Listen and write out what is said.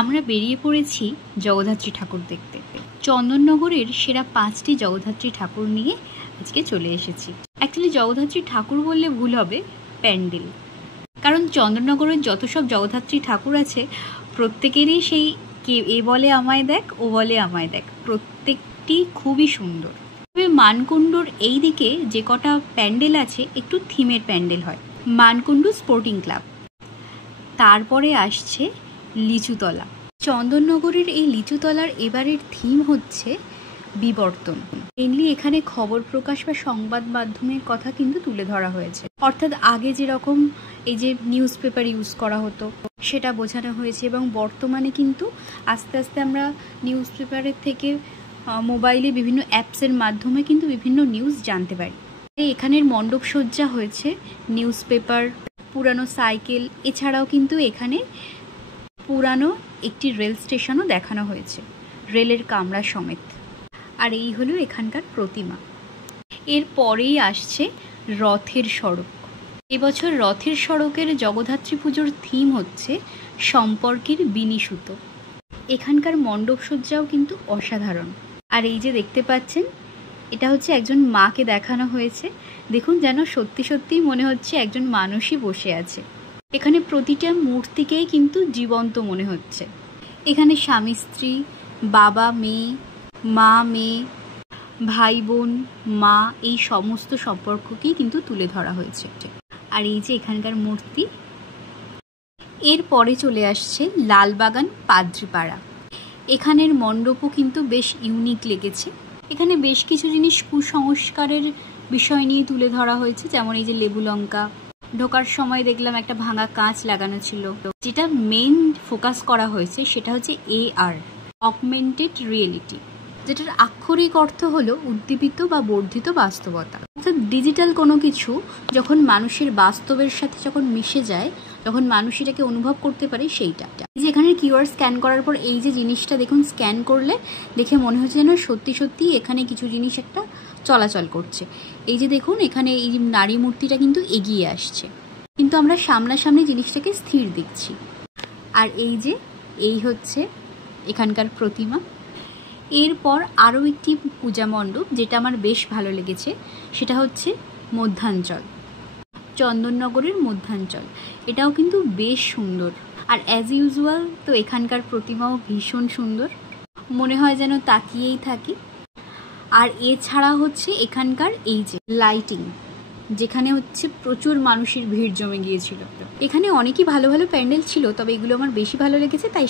আমরা বেরিয়ে পড়েছি জগদ্ধাত্রী ঠাকুর দেখতে। চন্দননগরের সেরা 5টি জগদ্ধাত্রী ঠাকুর নিয়ে আজকে চলে এসেছি। অ্যাকচুয়ালি জগদ্ধাত্রী ঠাকুর বললে ভুল হবে, প্যান্ডেল। কারণ চন্দননগরের যত সব জগদ্ধাত্রী ঠাকুর আছে প্রত্যেকেরই সেই কে এ বলে আমায় দেখ, ও বলে আমায় দেখ, প্রত্যেকটি খুবই সুন্দর। তবে মানকুণ্ডুর এই দিকে যে কটা প্যান্ডেল আছে একটু থিমের প্যান্ডেল হয়। মানকুণ্ডু স্পোর্টিং ক্লাব, তারপরে আসছে লিচুতলা। চন্দননগরের এই লিচুতলার এবারের থিম হচ্ছে বিবর্তন। মেনলি এখানে খবর প্রকাশ বা সংবাদ মাধ্যমের কথা কিন্তু তুলে ধরা হয়েছে। অর্থাৎ আগে যেরকম এই যে নিউজ পেপার ইউজ করা হতো সেটা বোঝানো হয়েছে, এবং বর্তমানে কিন্তু আস্তে আস্তে আমরা নিউজ পেপারের থেকে মোবাইলে বিভিন্ন অ্যাপসের মাধ্যমে কিন্তু বিভিন্ন নিউজ জানতে পারি। এখানের মণ্ডপ সজ্জা হয়েছে নিউজ পেপার, পুরানো সাইকেল, এছাড়াও কিন্তু এখানে পুরানো একটি রেল স্টেশনও দেখানো হয়েছে, রেলের কামরা সমেত। আর এই হলো এখানকার প্রতিমা। এর পরেই আসছে রথের সড়ক। এবছর রথের সড়কের জগদ্ধাত্রী পুজোর থিম হচ্ছে সম্পর্কের বিনিসুতো। এখানকার মণ্ডপ সজ্জাও কিন্তু অসাধারণ। আর এই যে দেখতে পাচ্ছেন, এটা হচ্ছে একজন মাকে দেখানো হয়েছে। দেখুন, যেন সত্যি সত্যিই মনে হচ্ছে একজন মানুষই বসে আছে। এখানে প্রতিটা মূর্তিকেই কিন্তু জীবন্ত মনে হচ্ছে। এখানে স্বামী স্ত্রী, বাবা মেয়ে, মা মেয়ে, ভাই বোন, মা, এই সমস্ত সম্পর্ককেই কিন্তু তুলে ধরা হয়েছে। আর এই যে এখানকার মূর্তি। এর পরে চলে আসছে লালবাগান পাদ্রিপাড়া। এখানের মণ্ডপও কিন্তু বেশ ইউনিক লেগেছে। এখানে বেশ কিছু জিনিস কুসংস্কারের বিষয় নিয়ে তুলে ধরা হয়েছে, যেমন এই যে লেবু লঙ্কা। ঢোকার সময় দেখলাম একটা ভাঙা কাঁচ লাগানো ছিল। যেটা মেন ফোকাস করা হয়েছে সেটা হচ্ছে AR, অগমেন্টেড রিয়েলিটি, যেটার আক্ষরিক অর্থ হলো উদ্দীপিত বা বর্ধিত বাস্তবতা। অর্থাৎ ডিজিটাল কোনো কিছু যখন মানুষের বাস্তবের সাথে যখন মিশে যায়, যখন মানুষ এটাকে অনুভব করতে পারে, সেইটা। এই যে এখানে QR স্ক্যান করার পর এই যে জিনিসটা দেখুন, স্ক্যান করলে দেখে মনে হচ্ছে যেন সত্যি সত্যি এখানে কিছু জিনিস একটা চলাচল করছে। এই যে দেখুন, এখানে এই নারী মূর্তিটা কিন্তু এগিয়ে আসছে, কিন্তু আমরা সামনাসামনি জিনিসটাকে স্থির দেখছি। আর এই হচ্ছে এখানকার প্রতিমা। এরপর আরও একটি পূজা মণ্ডপ যেটা আমার বেশ ভালো লেগেছে, সেটা হচ্ছে মধ্যাঞ্চল, চন্দননগরের মধ্যাঞ্চল। এটাও কিন্তু বেশ সুন্দর। আর অ্যাজ ইউজুয়াল তো এখানকার প্রতিমাও ভীষণ সুন্দর, মনে হয় যেন তাকিয়েই থাকি। আর এছাড়া হচ্ছে এখানকার এই যে লাইটিং, যেখানে হচ্ছে প্রচুর মানুষের ভিড় জমে গিয়েছিল। এখানে অনেকই ভালো ভালো প্যান্ডেল ছিল, তবে এগুলো আমার বেশি ভালো লেগেছে, তাই